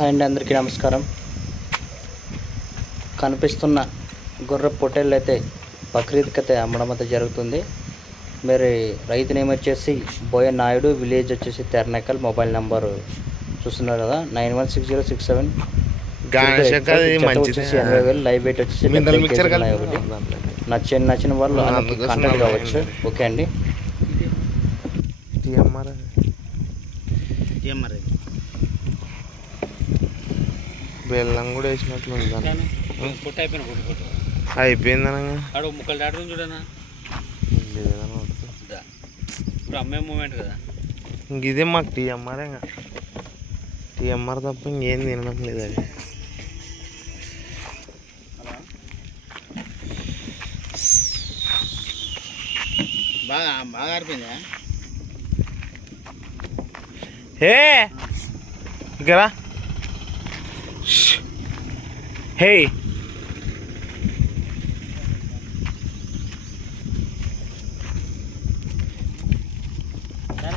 Hi అండి, అందరికీ నమస్కారం. కనిపిస్తున్న గొర్రె పొట్టేళ్ళు అయితే బక్రీద్కి అయితే అమ్మడం అయితే జరుగుతుంది. మరి రైతు నేమ్ వచ్చేసి బోయ నాయుడు, విలేజ్ వచ్చేసి తెరనకల్, మొబైల్ నెంబరు చూస్తున్నారు కదా 916067 వచ్చేసి 80,000. లైవ్ వెయిట్ వచ్చేసి ఒకటి నచ్చిన వాళ్ళు కాంటాక్ట్ కావచ్చు. ఓకే అండి. బెల్లం కూడా వేసినట్లు అయిపోయింది ఇంక ఇదే మాకు టీఎంఆర్. టీఎంఆర్ తప్ప ఇంకేం తినడం లేదు. అది బాగా బాగా ఆరిపోయిందా? హే ఇక్కడ హే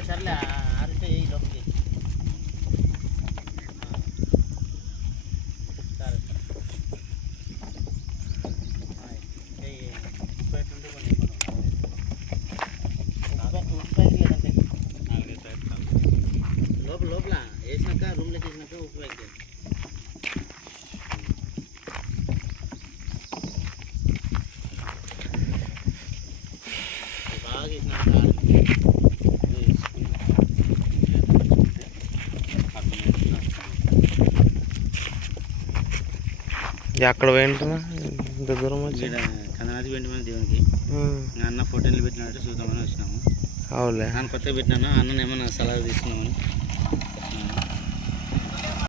సర్లే ఆరితే ఈ లోపలికి సరే లోపల వేసినాక రూమ్లోకి వేసినాక ఉప్పు అయితే బాగా వేసినాక ఎక్కడ పోయింటున్నా ఇంత దూరం వచ్చి కదనాది పెట్టమని దేవునికి అన్న ఫోటోలు పెట్టినట్టు చూద్దామని వచ్చినాము. అవులే నన్ను కొత్తగా పెట్టినాను, అన్న ఏమన్నా సలహా తీసుకున్నామని.